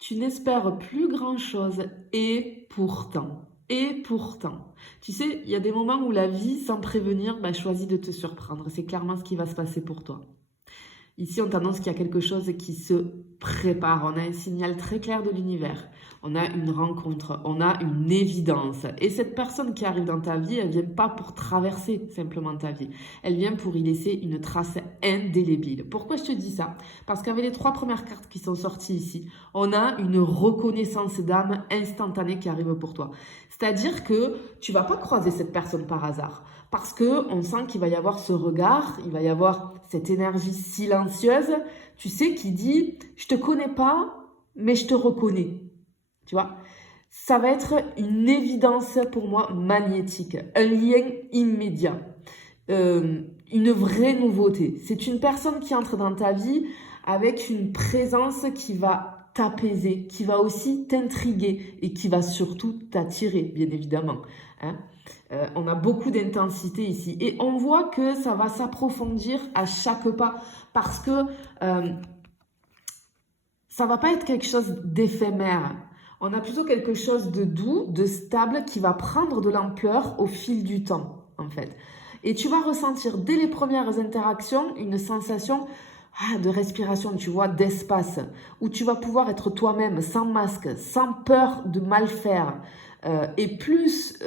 Tu n'espères plus grand-chose et pourtant, tu sais, il y a des moments où la vie, sans prévenir, choisit de te surprendre. C'est clairement ce qui va se passer pour toi. Ici, on t'annonce qu'il y a quelque chose qui se prépare. On a un signal très clair de l'univers. On a une rencontre, on a une évidence. Et cette personne qui arrive dans ta vie, elle vient pas pour traverser simplement ta vie. Elle vient pour y laisser une trace indélébile. Pourquoi je te dis ça? Parce qu'avec les 3 premières cartes qui sont sorties ici, on a une reconnaissance d'âme instantanée qui arrive pour toi. C'est-à-dire que tu vas pas croiser cette personne par hasard. Parce que on sent qu'il va y avoir ce regard, il va y avoir cette énergie silencieuse, tu sais, qui dit « je te connais pas, mais je te reconnais ». Tu vois? Ça va être une évidence pour moi magnétique, un lien immédiat, une vraie nouveauté. C'est une personne qui entre dans ta vie avec une présence qui va t'apaiser, qui va aussi t'intriguer et qui va surtout t'attirer, bien évidemment. Hein? On a beaucoup d'intensité ici et on voit que ça va s'approfondir à chaque pas parce que ça va pas être quelque chose d'éphémère. On a plutôt quelque chose de doux, de stable qui va prendre de l'ampleur au fil du temps, en fait. Et tu vas ressentir dès les premières interactions une sensation de respiration, tu vois, d'espace, où tu vas pouvoir être toi-même, sans masque, sans peur de mal faire. Et plus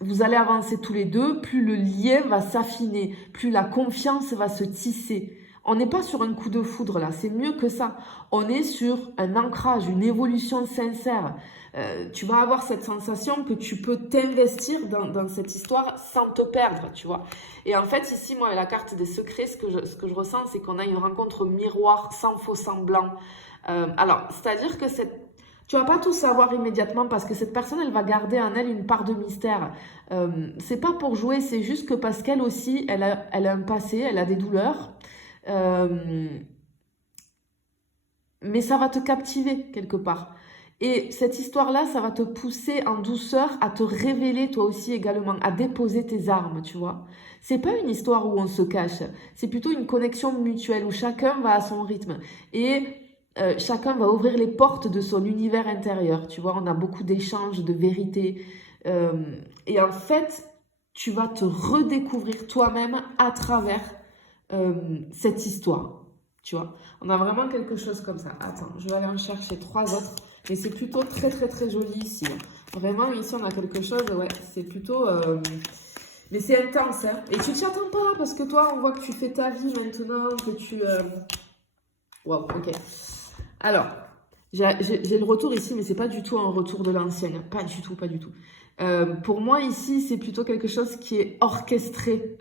vous allez avancer tous les deux, plus le lien va s'affiner, plus la confiance va se tisser. On n'est pas sur un coup de foudre là, c'est mieux que ça. On est sur un ancrage, une évolution sincère. Tu vas avoir cette sensation que tu peux t'investir dans cette histoire sans te perdre, tu vois. Et en fait, ici, moi, avec la carte des secrets, ce que je ressens, c'est qu'on a une rencontre miroir, sans faux semblant. Alors, c'est-à-dire que tu vas pas tout savoir immédiatement parce que cette personne, elle va garder en elle une part de mystère. C'est pas pour jouer, c'est juste que parce qu'elle aussi, elle a un passé, elle a des douleurs. Mais ça va te captiver quelque part. Et cette histoire-là, ça va te pousser en douceur à te révéler toi aussi également, à déposer tes armes, tu vois. C'est pas une histoire où on se cache, c'est plutôt une connexion mutuelle où chacun va à son rythme et chacun va ouvrir les portes de son univers intérieur, tu vois. On a beaucoup d'échanges, de vérité. Et en fait, tu vas te redécouvrir toi-même à travers cette histoire. Tu vois, on a vraiment quelque chose comme ça. Attends, je vais aller en chercher 3 autres. Mais c'est plutôt très, très, très joli ici. Vraiment, ici, on a quelque chose, ouais, c'est plutôt... Mais c'est intense, hein. Et tu t'y attends pas, parce que toi, on voit que tu fais ta vie maintenant, que tu... Wow, ok. Alors, j'ai le retour ici, mais c'est pas du tout un retour de l'ancien. Pas du tout, pas du tout. Pour moi, ici, c'est plutôt quelque chose qui est orchestré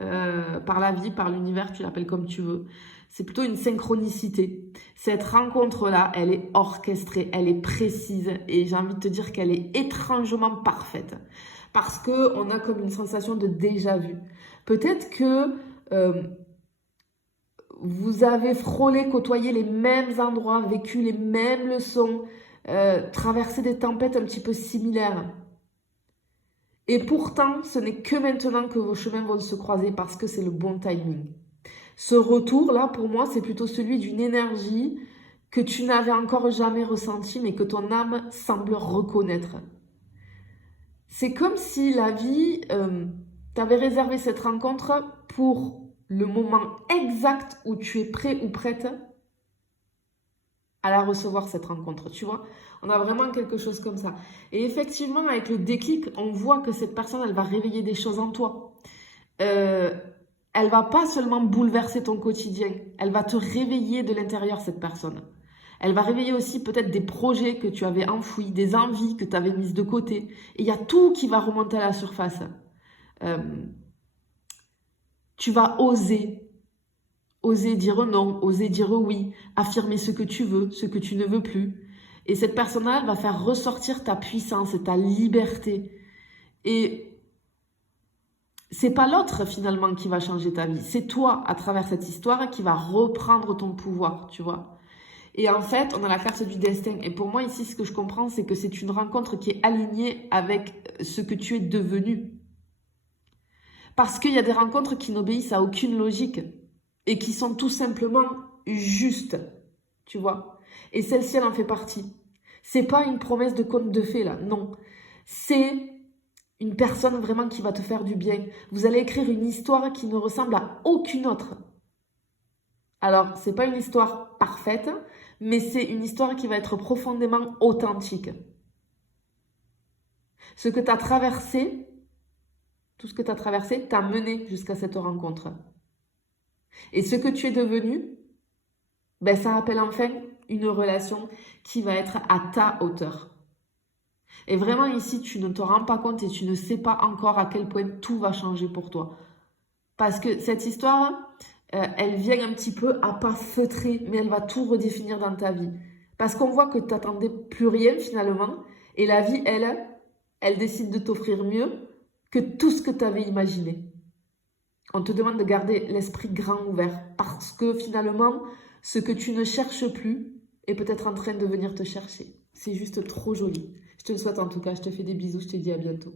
par la vie, par l'univers, tu l'appelles comme tu veux. C'est plutôt une synchronicité. Cette rencontre-là, elle est orchestrée, elle est précise et j'ai envie de te dire qu'elle est étrangement parfaite. Parce qu'on a comme une sensation de déjà-vu. Peut-être que vous avez frôlé, côtoyé les mêmes endroits, vécu les mêmes leçons, traversé des tempêtes un petit peu similaires. Et pourtant, ce n'est que maintenant que vos chemins vont se croiser parce que c'est le bon timing. Ce retour-là, pour moi, c'est plutôt celui d'une énergie que tu n'avais encore jamais ressentie, mais que ton âme semble reconnaître. C'est comme si la vie t'avait réservé cette rencontre pour le moment exact où tu es prêt ou prête à la recevoir, cette rencontre, tu vois. On a vraiment quelque chose comme ça. Et effectivement, avec le déclic, on voit que cette personne, elle va réveiller des choses en toi. Elle va pas seulement bouleverser ton quotidien, elle va te réveiller de l'intérieur, cette personne. Elle va réveiller aussi peut-être des projets que tu avais enfouis, des envies que tu avais mises de côté. Et il y a tout qui va remonter à la surface. Tu vas oser dire non, oser dire oui, affirmer ce que tu veux, ce que tu ne veux plus. Et cette personne-là, elle va faire ressortir ta puissance et ta liberté. Et c'est pas l'autre finalement qui va changer ta vie, c'est toi à travers cette histoire qui va reprendre ton pouvoir, tu vois. Et en fait, on a la carte du destin. Et pour moi ici, ce que je comprends, c'est que c'est une rencontre qui est alignée avec ce que tu es devenu. Parce qu'il y a des rencontres qui n'obéissent à aucune logique et qui sont tout simplement justes, tu vois. Et celle-ci, elle en fait partie. C'est pas une promesse de conte de fées, là, non. C'est une personne vraiment qui va te faire du bien. Vous allez écrire une histoire qui ne ressemble à aucune autre. Alors, c'est pas une histoire parfaite, mais c'est une histoire qui va être profondément authentique. Ce que tu as traversé, tout ce que tu as traversé, t'a mené jusqu'à cette rencontre. Et ce que tu es devenu, ben, ça appelle enfin une relation qui va être à ta hauteur. Et vraiment ici, tu ne te rends pas compte et tu ne sais pas encore à quel point tout va changer pour toi. Parce que cette histoire, elle vient un petit peu à pas feutrer, mais elle va tout redéfinir dans ta vie. Parce qu'on voit que tu n'attendais plus rien finalement, et la vie, elle décide de t'offrir mieux que tout ce que tu avais imaginé. On te demande de garder l'esprit grand ouvert, parce que finalement, ce que tu ne cherches plus est peut-être en train de venir te chercher. C'est juste trop joli. Je te le souhaite en tout cas, je te fais des bisous, je te dis à bientôt.